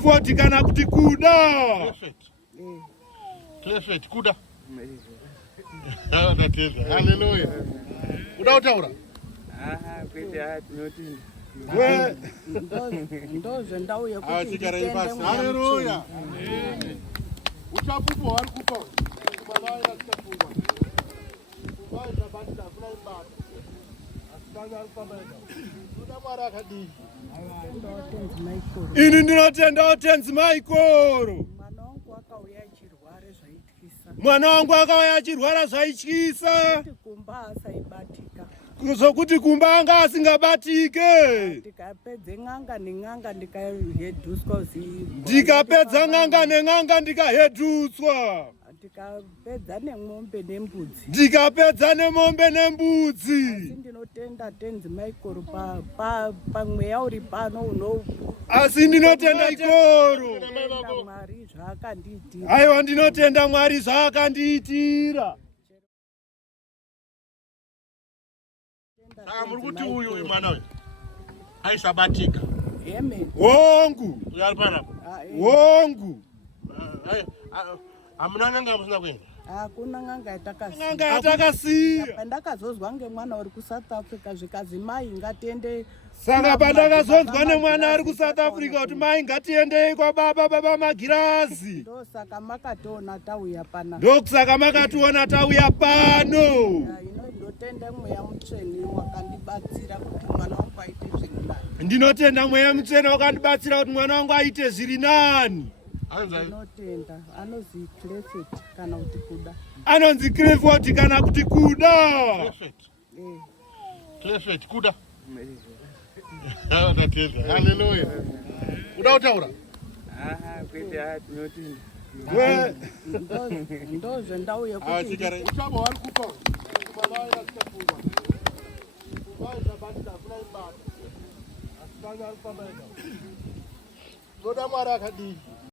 anonzikirevoti kana kuti kuda. Clefet kuda. Hallelujah. Kuda utaura? Ndoze ndauye kuti nditende. Hallelujah. Uchapupo wari kupa. Kubalaya kuchapupa. Kubalaya bandita kuna imbata. Asikanga alifameda. Kuda mara akadini. Ini ndinotenda TenziMaikoro. Mwana wangu akauya achirwara zvaityisa. Zvokuti kumba anga asingabatike. Ndikapedza n'anga nen'anga ndikahedhuswa. Ndikapedza n'anga nen'anga ndikahedhuswa. Ndikapedza nemombe nembudzi. Ndikapedza nemombe nembudzi. Asi ndinotenda TenziMaikoro pamweya uri pano uno. Asi ndinotenda Ikoro. Mwari zvaakandiitira. Aiwa ndinotenda Mwari zvaakandiitira. Muri kuti uyu mwana we aisabatika. Amen. Wongu. Uyari panapo. Wongu. Amuna nganga musina kuenda. Hakuna nganga yatakasiya. Nganga yatakasiya. Pandakazozwa ngemwana uri kuSouth Africa zvikazi mai ngatiende. Saka pandakazonzwa nemwana ari kuSouth Africa kuti mai ngatiendei kwababa Magirazi. Ndosaka makationa tauya pana. Ndokusaka makationa tauya pano. Ndinotenda mweya mutsvene wakandibatsira kuti mwana wangu aite zviri nani. Ndinotenda mweya mutsvene wakandibatsira kuti mwana wangu aite zviri nani. Ndinotenda anonzi Clefet kana kuti kuda. Anonzi Clefet kana kuti kuda. Clefet kuda. Hallelujah. Kuda utaura? Ndoze ndauye kuti uchabo wari kupa. Kubalaya kuchapupa. Kubalaya bandita kuna imbata. Asikanga alifameda. Kuda mara akadini.